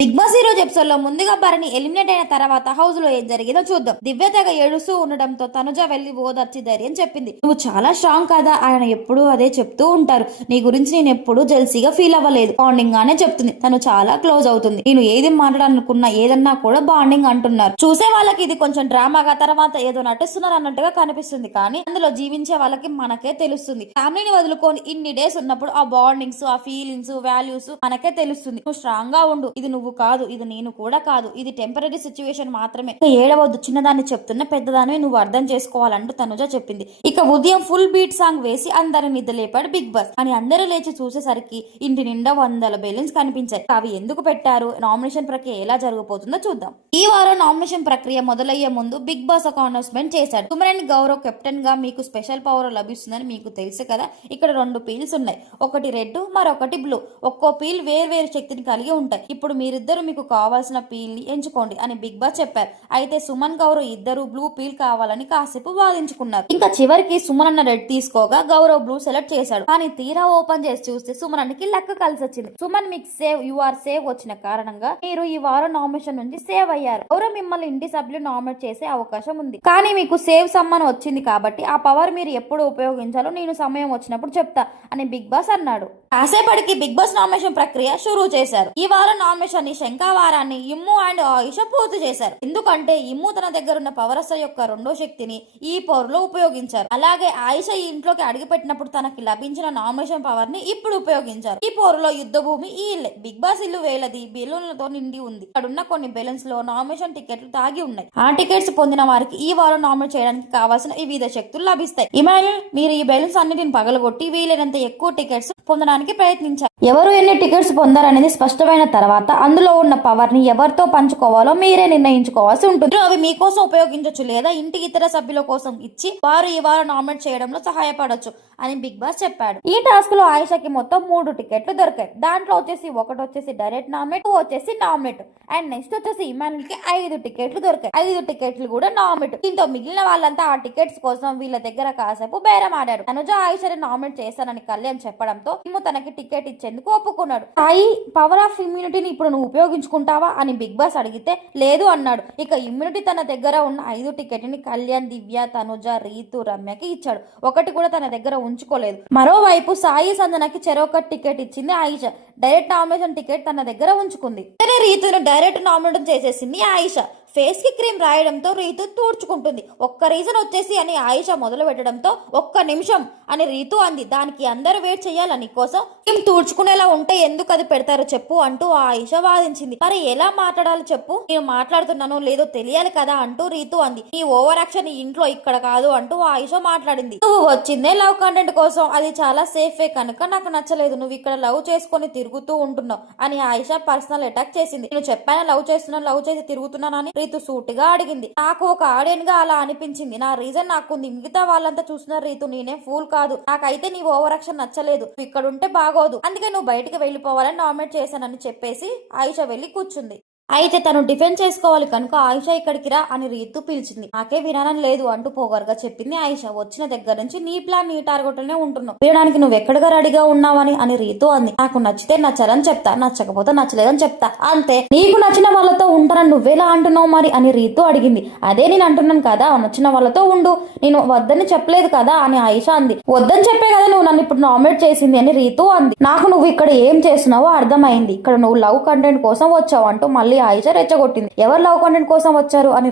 Big boss ఈ రోజు episode లో ముందుగా భరణి ఎలిమినేట్ అయిన తర్వాత హౌస్ లో ఏం జరిగిందో చూద్దాం. దివ్య తెగ ఏడుస్తూ ఉండడంతో తనుజ వెళ్లి ఓదార్చి ధైర్యం చెప్పింది. నువ్వు చాలా స్ట్రాంగ్ కదా, ఆయన ఎప్పుడు అదే చెప్తూ ఉంటారు. నీ గురించి నేను ఎప్పుడు జెల్సీగా ఫీల్ అవ్వలేదు, బాండింగ్ గానే చెప్తుంది. తను చాలా క్లోజ్ అవుతుంది. నేను ఏది మాట్లాడాలనుకున్నా ఏదన్నా కూడా బాండింగ్ అంటున్నారు. చూసే వాళ్ళకి ఇది కొంచెం డ్రామాగా తర్వాత ఏదో నటిస్తున్నారు అన్నట్టుగా కనిపిస్తుంది, కానీ అందులో జీవించే వాళ్ళకి మనకే తెలుస్తుంది. ఫ్యామిలీని వదులుకొని ఇన్ని డేస్ ఉన్నప్పుడు ఆ బాండింగ్స్, ఆ ఫీలింగ్స్, వాల్యూస్ మనకే తెలుస్తుంది. నువ్వు స్ట్రాంగ్ గా ఉండు. ఇది నువ్వు కాదు, ఇది నేను కూడా కాదు, ఇది టెంపరీ సిచ్యువేషన్ మాత్రమే. ఏడవద్దు, చిన్నదాన్ని చెప్తున్న పెద్దదాన్ని నువ్వు అర్థం చేసుకోవాలంటూ తనుజ చెప్పింది. ఇక ఉదయం ఫుల్ బీట్ సాంగ్ వేసి అందరిని నిద్ర లేపాడు బిగ్ బాస్. అని అందరూ లేచి చూసేసరికి ఇంటి నిండా 100 బెలూన్స్ కనిపించాయి. అవి ఎందుకు పెట్టారు, నామినేషన్ ప్రక్రియ ఎలా జరగబోతుందో చూద్దాం. ఈ వారం నామినేషన్ ప్రక్రియ మొదలయ్యే ముందు బిగ్ బాస్ ఒక అనౌన్స్మెంట్ చేశాడు. కుమరన్ గౌరవ్ కెప్టెన్ గా మీకు స్పెషల్ పవర్ లభిస్తుందని మీకు తెలుసు కదా. ఇక్కడ 2 పీల్స్ ఉన్నాయి, ఒకటి రెడ్ మరొకటి బ్లూ. ఒక్కో పీల్ వేర్వేరు శక్తిని కలిగి ఉంటాయి. ఇప్పుడు మీరిద్దరు మీకు కావాల్సిన పీల్ ని ఎంచుకోండి అని బిగ్ బాస్ చెప్పారు. అయితే సుమన్ గౌరవ్ ఇద్దరు బ్లూ పీల్ కావాలని కాసేపు వాదించుకున్నారు. ఇంకా చివరికి సుమన్ అన్న రెడ్ తీసుకోగా గౌరవ్ బ్లూ సెలెక్ట్ చేశాడు. కానీ తీరా ఓపెన్ చేసి చూస్తే సుమన్కి లెక్క కలిసి వచ్చింది. సుమన్ మీకు సేవ్ యు ఆర్ సేవ్ వచ్చిన కారణంగా మీరు ఈ వారం నామినేషన్ నుంచి సేవ్ అయ్యారు. గౌరవ్ మిమ్మల్ని ఇంటి సభ్యులు నామినేట్ చేసే అవకాశం ఉంది, కానీ మీకు సేవ్ సమ్మన్ వచ్చింది కాబట్టి ఆ పవర్ మీరు ఎప్పుడు ఉపయోగించాలో నేను సమయం వచ్చినప్పుడు చెప్తా అని బిగ్ బాస్ అన్నాడు. కాసేపటికి బిగ్ బాస్ నామినేషన్ ప్రక్రియ షురూ చేశారు. ఈ వారం నామినేషన్ ని శంఖావారాన్ని ఇమ్ము అండ్ ఆయుష పూర్తి చేశారు. ఎందుకంటే ఇమ్ము తన దగ్గర ఉన్న పవరస యొక్క 2వ శక్తిని ఈ పవర్లో ఉపయోగించారు. అలాగే ఆయుష ఈ ఇంట్లోకి అడుగుపెట్టినప్పుడు తనకి లభించిన నామినేషన్ పవర్ ని ఇప్పుడు ఉపయోగించారు. ఈ పోరులో యుద్ధ భూమి ఈ ఇల్లే. బిగ్ బాస్ ఇల్లు వేలది బెలూన్లతో నిండి ఉంది. అక్కడున్న కొన్ని బెలూన్స్ లో నామినేషన్ టికెట్లు దాగి ఉన్నాయి. ఆ టికెట్స్ పొందిన వారికి ఈ వారం నామినేట్ చేయడానికి కావాల్సిన వివిధ శక్తులు లభిస్తాయి. ఇమాన్యుల్, మీరు ఈ బెలూన్స్ అన్నిటిని పగలగొట్టి వీలైనంత ఎక్కువ టికెట్స్ పొందడానికి ప్రయత్నించారు. ఎవరు ఎన్ని టికెట్స్ పొందారనేది స్పష్టమైన తర్వాత అందులో ఉన్న పవర్ ని ఎవరితో పంచుకోవాలో మీరే నిర్ణయించుకోవాల్సి ఉంటుంది. అవి మీకోసం ఉపయోగించవచ్చు లేదా ఇంటి ఇతర సభ్యుల కోసం ఇచ్చి వారు ఈ వారం నామినేట్ చేయడంలో సహాయపడొచ్చు అని బిగ్ బాస్ చెప్పాడు. ఈ టాస్క్ లో ఆయిషకి మొత్తం 3 టికెట్లు దొరికాయి. దాంట్లో ఒకటి వచ్చేసి డైరెక్ట్ నామినేట్, 2 వచ్చేసి నామినేట్ అండ్ నెక్స్ట్ వచ్చేసి ఇమాన్యుల్ కి 5 టికెట్లు దొరికాయి. 5 టికెట్లు కూడా నామినేట్. దీంతో మిగిలిన వాళ్ళంతా ఆ టికెట్స్ కోసం వీళ్ళ దగ్గర కాసేపు బేరం ఆడారు. తనుజ ఆయిషని నామినేట్ చేశానని కళ్యాణ్ చెప్పడంతో ఇమ్ము తనకి టికెట్ ఇచ్చేందుకు ఒప్పుకున్నాడు. సాయి, పవర్ ఆఫ్ ఇమ్యూనిటీని ఇప్పుడు నువ్వు ఉపయోగించుకుంటావా అని బిగ్ బాస్ అడిగితే లేదు అన్నాడు. ఇక ఇమ్యూనిటీ తన దగ్గర ఉన్న 5 టికెట్ ని కళ్యాణ్, దివ్య, తనుజ, రీతు, రమ్యకి ఇచ్చాడు. ఒకటి కూడా తన దగ్గర ఉంచుకోలేదు. మరోవైపు సాయి, సంజనకి చెరొక టికెట్ ఇచ్చింది ఆయిష. డైరెక్ట్ నామినేషన్ టికెట్ తన దగ్గర ఉంచుకుంది. రీతును డైరెక్ట్ నామినేషన్ చేసేసింది ఆయిష. ఫేస్ కి క్రీమ్ రాయడంతో రీతు తూడ్చుకుంటుంది. ఒక్క రీజన్ వచ్చేసి అని ఆయిష మొదలు పెట్టడంతో ఒక్క నిమిషం అని రీతు అంది. దానికి అందరూ వెయిట్ చేయాలని కోసం క్రీమ్ తూడ్చుకునేలా ఉంటే ఎందుకు అది పెడతారో చెప్పు అంటూ ఆయిష వాదించింది. మరి ఎలా మాట్లాడాలి చెప్పు, నేను మాట్లాడుతున్నానో లేదో తెలియాలి కదా అంటూ రీతు అంది. ఈ ఓవర్ యాక్షన్ ఇంట్లో ఇక్కడ కాదు అంటూ ఆయిష మాట్లాడింది. నువ్వు వచ్చిందే లవ్ కంటెంట్ కోసం, అది చాలా సేఫే కనుక నాకు నచ్చలేదు. నువ్వు ఇక్కడ లవ్ చేసుకొని తిరుగుతూ ఉంటున్నావు అని ఆయిష పర్సనల్ అటాక్ చేసింది. నేను చెప్పాను లవ్ చేసి తిరుగుతున్నానని రీతు సూటిగా అడిగింది. నాకు ఒక ఆడియన్ గా అలా అనిపించింది. నా రీజన్ నాకుంది. మిగతా వాళ్ళంతా చూసిన రీతు నేనే ఫూల్ కాదు. నాకైతే నీ ఓవర్ యాక్షన్ నచ్చలేదు. నువ్వు ఇక్కడ ఉంటే బాగోదు, అందుకే నువ్వు బయటికి వెళ్ళిపోవాలని నామినేట్ చేశానని చెప్పేసి ఆయిష వెళ్లి కూర్చుంది. అయితే తను డిఫెండ్ చేసుకోవాలి కనుక ఆయిష ఇక్కడికి రా అని రీతు పిలిచింది. నాకే వినానం లేదు అంటూ పొగరుగా చెప్పింది ఆయిష. వచ్చిన దగ్గర నుంచి నీ ప్లాన్ నీ టార్గెట్ లోనే ఉంటున్నావు, వినడానికి నువ్వు ఎక్కడగా రెడీగా ఉన్నావని అని రీతు అంది. నాకు నచ్చితే నచ్చాలని చెప్తా, నచ్చకపోతే నచ్చలేదని చెప్తా, అంతే. నీకు నచ్చిన వాళ్ళతో ఉంటానని నువ్వేలా అంటున్నావు మరి అని రీతు అడిగింది. అదే నేను అంటున్నాను కదా, నచ్చిన వాళ్ళతో ఉండు, నేను వద్దని చెప్పలేదు కదా అని ఆయిష అంది. వద్దని చెప్పే కదా నువ్వు నన్ను ఇప్పుడు నామినేట్ చేసింది అని రీతు అంది. నాకు నువ్వు ఇక్కడ ఏం చేస్తున్నావో అర్థమైంది. ఇక్కడ నువ్వు లవ్ కంటెంట్ కోసం వచ్చావు అంటూ మళ్ళీ ఆయిష రెచ్చగొట్టింది. ఎవరు లవ్ కంటెంట్ కోసం వచ్చారు అని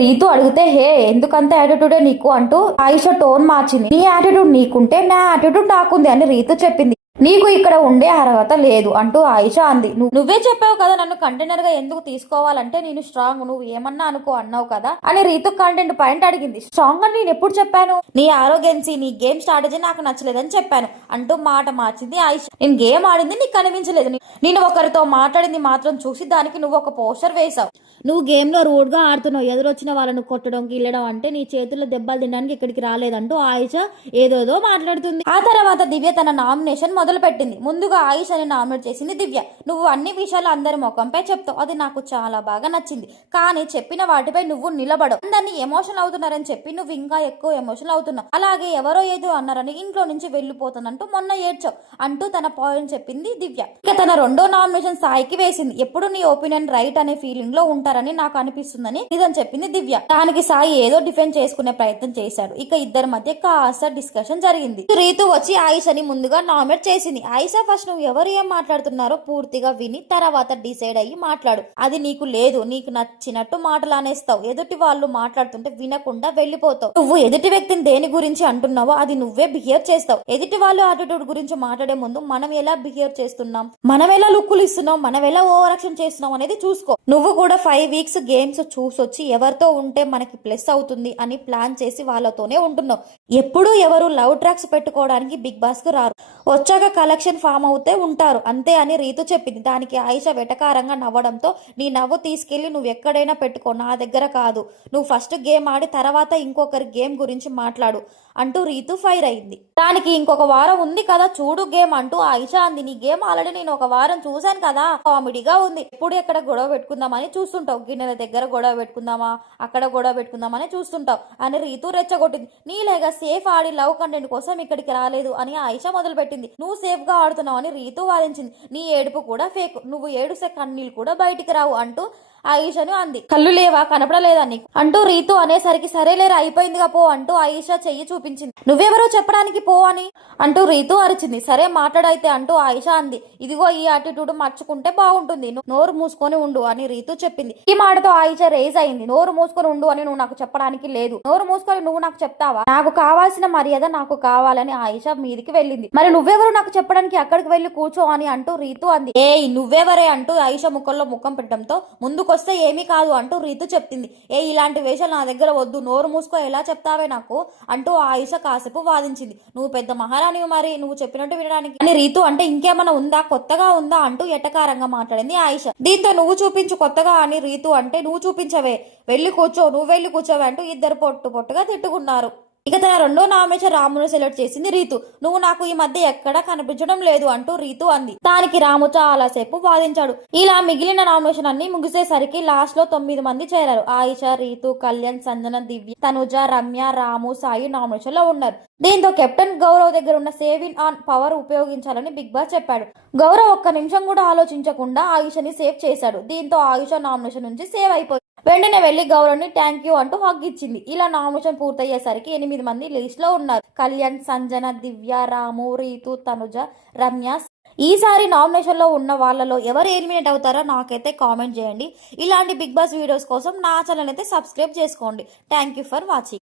రీతు అడిగితే హే ఎందుకంత యాటిట్యూడే నీకు అంటూ ఆయిష టోన్ మార్చింది. నీ యాటిట్యూడ్ నీకుంటే నా యాటిట్యూడ్ నాకుంది అని రీతు చెప్పింది. నీకు ఇక్కడ ఉండే అర్హత లేదు అంటూ ఆయిష అంది. నువ్వే చెప్పావు కదా నన్ను కంటైనర్ గా ఎందుకు తీసుకోవాలంటే నేను స్ట్రాంగ్, నువ్వు ఏమన్నా అనుకో అన్నావు కదా అని రీతు కంటెంట్ పాయింట్ అడిగింది. స్ట్రాంగ్ అని నేను ఎప్పుడు చెప్పాను? నీ ఆరోగెన్సీ, నీ గేమ్ స్ట్రాటజీ నాకు నచ్చలేదని చెప్పాను అంటూ మాట మార్చింది ఆయిష. నేను గేమ్ ఆడింది నీకు కనిపించలేదు, నేను ఒకరితో మాట్లాడింది మాత్రం చూసి దానికి నువ్వు ఒక పోస్టర్ వేసావు. నువ్వు గేమ్ లో రూడ్ గా ఆడుతున్నావు, ఎదురొచ్చిన వాళ్ళను కొట్టడం గిల్లడం అంటే నీ చేతుల్లో దెబ్బలు తినడానికి ఇక్కడికి రాలేదంటూ ఆయిష ఏదోదో మాట్లాడుతుంది. ఆ తర్వాత దివ్య తన నామినేషన్ మొదలు మొదలు పెట్టింది. ముందుగా ఆయిషాని నామినేట్ చేసింది దివ్య. నువ్వు అన్ని విషయాలు అందరి ముఖంపై చెప్తావు, అది నాకు చాలా బాగా నచ్చింది. కానీ చెప్పిన వాటిపై నువ్వు నిలబడవు. అందరినీ ఎమోషనల్ అవుతున్నారని చెప్పి నువ్వు ఇంకా ఎక్కువ ఎమోషనల్ అవుతున్నావు. అలాగే ఎవరో ఏదో అన్నారని ఇంట్లో నుంచి వెళ్ళిపోతానంటూ మొన్న ఏడ్చావు అంటూ తన పాయింట్ చెప్పింది దివ్య. ఇక తన రెండో నామినేషన్ సాయికి వేసింది. ఎప్పుడు నీ ఒపీనియన్ రైట్ అనే ఫీలింగ్ లో ఉంటారని నాకు అనిపిస్తుందని నిజం చెప్పింది దివ్య. దానికి సాయి ఏదో డిఫెండ్ చేసుకునే ప్రయత్నం చేశాడు. ఇక ఇద్దరి మధ్య కాస్త డిస్కషన్ జరిగింది. రీతు వచ్చి ఆయిషాని ముందుగా నామినేట్ చేసింది. ఆయిషా ఫస్ట్ నువ్వు ఎవరు ఏం మాట్లాడుతున్నారో పూర్తిగా విని తర్వాత డిసైడ్ అయ్యి మాట్లాడు. అది నీకు లేదు. నీకు నచ్చినట్టు మాటలు అనేస్తావు. ఎదుటి వాళ్ళు మాట్లాడుతుంటే వినకుండా వెళ్ళిపోతావు. నువ్వు ఎదుటి వ్యక్తిని దేని గురించి అంటున్నావో అది నువ్వే బిహేవ్ చేస్తావు. ఎదుటి వాళ్ళు యాటిట్యూడ్ గురించి మాట్లాడే ముందు మనం ఎలా బిహేవ్ చేస్తున్నాం, మనం ఎలా లుక్కులు ఇస్తున్నాం, మనం ఎలా ఓవర్ యాక్షన్ చేస్తున్నాం అనేది చూసుకో. నువ్వు కూడా 5 వీక్స్ గేమ్స్ చూసొచ్చి ఎవరితో ఉంటే మనకి ప్లస్ అవుతుంది అని ప్లాన్ చేసి వాళ్ళతోనే ఉంటున్నావు. ఎప్పుడు ఎవరు లవ్ ట్రాక్స్ పెట్టుకోవడానికి బిగ్ బాస్ కు రారు. వచ్చాక కలెక్షన్ ఫామ్ అవుతే ఉంటారు అంతే అని రీతు చెప్పింది. దానికి ఆయిషా వెటకారంగా నవ్వడంతో నీ నవ్వు తీసుకెళ్లి నువ్వు ఎక్కడైనా పెట్టుకో, నా దగ్గర కాదు. నువ్వు ఫస్ట్ గేమ్ ఆడి తర్వాత ఇంకొకరి గేమ్ గురించి మాట్లాడు అంటూ రీతు ఫైర్ అయింది. దానికి ఇంకొక వారం ఉంది కదా చూడు గేమ్ అంటూ ఆయిషా అంది. నీ గేమ్ ఆల్రెడీ నేను ఒక వారం చూశాను కదా, కామెడీగా ఉంది. ఎప్పుడు ఎక్కడ గొడవ పెట్టుకుందామని చూస్తుంటావు. గిన్నెల దగ్గర గొడవ పెట్టుకుందామా, అక్కడ గొడవ పెట్టుకుందామని చూస్తుంటావు అని రీతు రెచ్చగొట్టింది. నీలేగా సేఫ్ ఆడి లవ్ కంటెంట్ కోసం ఇక్కడికి రాలేదు అని ఆయిషా మొదలు పెట్టింది. నువ్వు సేఫ్ గా ఆడుతున్నావు అని రీతు వాదించింది. నీ ఏడుపు కూడా ఫేక్, నువ్వు ఏడుసే కన్నీళ్ళు కూడా బయటికి రావు అంటూ ఆయిషాను అంది. కళ్ళు లేవా, కనపడలేదా నీకు అంటూ రీతు అనేసరికి సరేలేరా అయిపోయిందిగా పో అంటూ ఆయిషా చెయ్యి చూపించింది. నువ్వెవరో చెప్పడానికి పో అని అంటూ రీతు అరిచింది. సరే మాట్లాడైతే అంటూ ఆయిషా అంది. ఇదిగో ఈ యాటిట్యూడ్ మార్చుకుంటే బాగుంటుంది, నోరు మూసుకొని ఉండు అని రీతు చెప్పింది. ఈ మాటతో ఆయిషా రేజ్ అయింది. నోరు మూసుకొని ఉండు అని నువ్వు నాకు చెప్పడానికి లేదు. నోరు మూసుకొని నువ్వు నాకు చెప్తావా? నాకు కావాల్సిన మర్యాద నాకు కావాలని ఆయిషా మీదికి వెళ్ళింది. మరి నువ్వెవరు నాకు చెప్పడానికి అక్కడికి వెళ్లి కూర్చో అని అంటూ రీతు అంది. ఏయ్ నువ్వెవరే అంటూ ఆయిషా ముఖంలో ముఖం పెట్టడంతో ముందుకొస్తే ఏమీ కాదు అంటూ రీతు చెప్పింది. ఇలాంటి వేషాలు నా దగ్గర వద్దు, నోరు మూసుకో, ఎలా చెప్తావే నాకు అంటూ ఆయిషా కాసేపు వాదించింది. నువ్వు పెద్ద మహారాణివి, మరి నువ్వు చెప్పినట్టు వినడానికి అని రీతు అంటే ఇంకేమైనా ఉందా, కొత్తగా ఉందా అంటూ ఎటకారంగా మాట్లాడింది ఆయిషా. దీంతో నువ్వు చూపించు కొత్తగా అని రీతు అంటే నువ్వు చూపించవే, వెళ్ళి కూర్చో, నువ్వు వెళ్ళి కూర్చోవే అంటూ ఇద్దరు పొట్టుగా తిట్టుకున్నారు. ఇక తన రెండో నామినేషన్ రామును సెలెక్ట్ చేసింది రీతు. నువ్వు నాకు ఈ మధ్య ఎక్కడా కనిపించడం లేదు అంటూ రీతు అంది. దానికి రాము చాలాసేపు వాదించాడు. ఇలా మిగిలిన నామినేషన్ అన్ని ముగిసేసరికి లాస్ట్ లో 9 మంది చేరారు. ఆయిషా, రీతు, కళ్యాణ్, సంజన, దివ్య, తనుజ, రమ్య, రాము, సాయి నామినేషన్ లో ఉన్నారు. దీంతో కెప్టెన్ గౌరవ్ దగ్గర ఉన్న సేవింగ్ ఆన్ పవర్ ఉపయోగించాలని బిగ్ బాస్ చెప్పాడు. గౌరవ్ ఒక్క నిమిషం కూడా ఆలోచించకుండా ఆయిషాని సేవ్ చేశాడు. దీంతో ఆయిషా నామినేషన్ నుంచి సేవ్ అయిపోయింది. వెంటనే వెళ్లి గౌరవ్ని థ్యాంక్ యూ అంటూ హగ్ ఇచ్చింది. ఇలా నామినేషన్ పూర్తయ్యేసరికి 8 మంది లిస్ట్ లో ఉన్నారు. కళ్యాణ్, సంజన, దివ్య, రాము, రీతు, తనుజ, రమ్య. ఈసారి నామినేషన్ లో ఉన్న వాళ్ళలో ఎవరు ఎలిమినేట్ అవుతారో నాకైతే కామెంట్ చేయండి. ఇలాంటి బిగ్ బాస్ వీడియోస్ కోసం నా ఛానల్ అయితే సబ్స్క్రైబ్ చేసుకోండి. Thank you for watching.